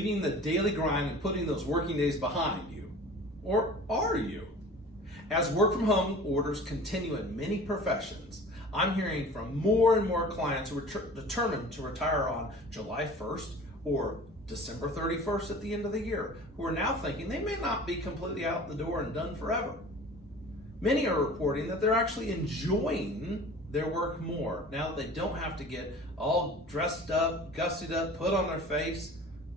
leaving the daily grind and putting those working days behind you? Or are you? As work from home orders continue in many professions, I'm hearing from more and more clients who are determined to retire on July 1st or December 31st at the end of the year, who are now thinking they may not be completely out the door and done forever. Many are reporting that they're actually enjoying their work more now that they don't have to get all dressed up, gussied up, put on their face,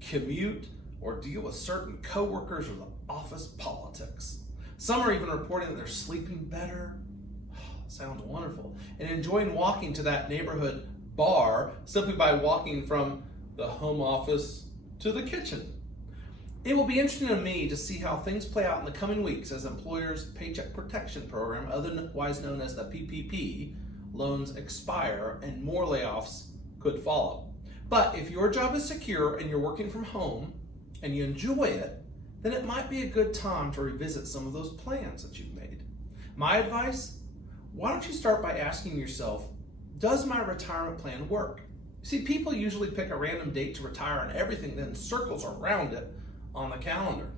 commute, or deal with certain coworkers or the office politics. Some are even reporting that they're sleeping better. Sounds wonderful. And enjoying walking to that neighborhood bar simply by walking from the home office to the kitchen. It will be interesting to me to see how things play out in the coming weeks as employers' Paycheck Protection Program, otherwise known as the PPP, loans expire and more layoffs could follow. But if your job is secure and you're working from home and you enjoy it, then it might be a good time to revisit some of those plans that you've made. My advice? Why don't you start by asking yourself, does my retirement plan work? See, people usually pick a random date to retire and everything then circles around it on the calendar.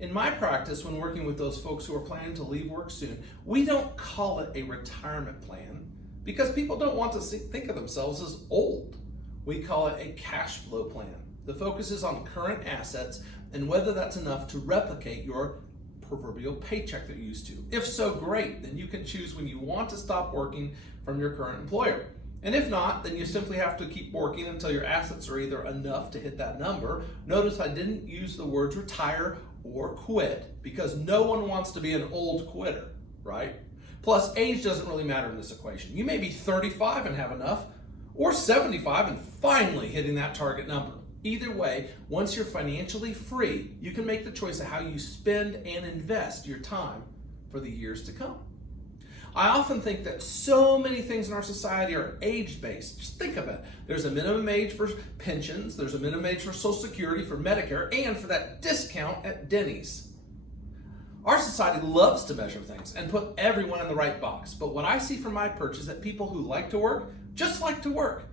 In my practice, when working with those folks who are planning to leave work soon, we don't call it a retirement plan because people don't want to think of themselves as old. We call it a cash flow plan. The focus is on current assets and whether that's enough to replicate your proverbial paycheck that you're used to. If so, great, then you can choose when you want to stop working from your current employer. And if not, then you simply have to keep working until your assets are either enough to hit that number. Notice I didn't use the words retire or quit because no one wants to be an old quitter, right? Plus, age doesn't really matter in this equation. You may be 35 and have enough, or 75 and finally hitting that target number. Either way, once you're financially free, you can make the choice of how you spend and invest your time for the years to come. I often think that so many things in our society are age-based. Just think of it. There's a minimum age for pensions, there's a minimum age for Social Security, for Medicare, and for that discount at Denny's. Our society loves to measure things and put everyone in the right box. But what I see from my perch is that people who like to work just like to work.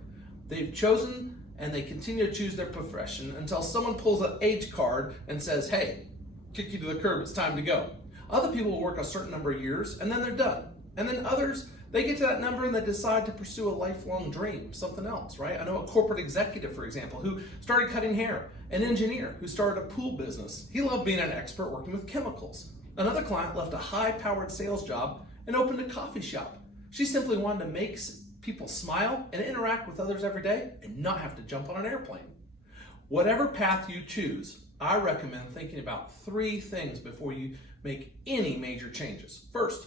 They've chosen and they continue to choose their profession until someone pulls an age card and says, hey, kick you to the curb, it's time to go. Other people will work a certain number of years and then they're done. And then others, they get to that number and they decide to pursue a lifelong dream, something else, right? I know a corporate executive, for example, who started cutting hair, an engineer who started a pool business. He loved being an expert working with chemicals. Another client left a high-powered sales job and opened a coffee shop. She simply wanted to make people smile and interact with others every day and not have to jump on an airplane. Whatever path you choose, I recommend thinking about 3 things before you make any major changes. First,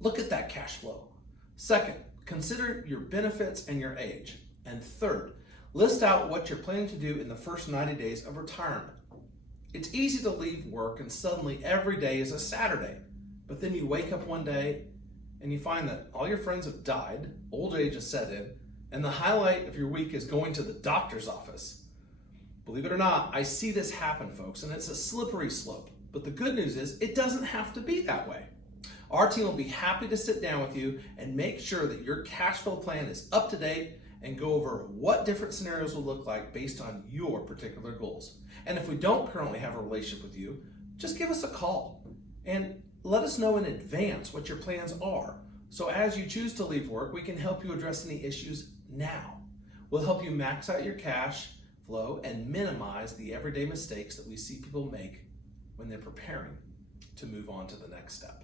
look at that cash flow. Second, consider your benefits and your age. And third, list out what you're planning to do in the first 90 days of retirement. It's easy to leave work and suddenly every day is a Saturday. But then you wake up one day and you find that all your friends have died, old age has set in, and the highlight of your week is going to the doctor's office. Believe it or not, I see this happen, folks, and it's a slippery slope. But the good news is it doesn't have to be that way. Our team will be happy to sit down with you and make sure that your cash flow plan is up to date and go over what different scenarios will look like based on your particular goals. And if we don't currently have a relationship with you, just give us a call and let us know in advance what your plans are. So as you choose to leave work, we can help you address any issues now. We'll help you max out your cash flow and minimize the everyday mistakes that we see people make when they're preparing to move on to the next step.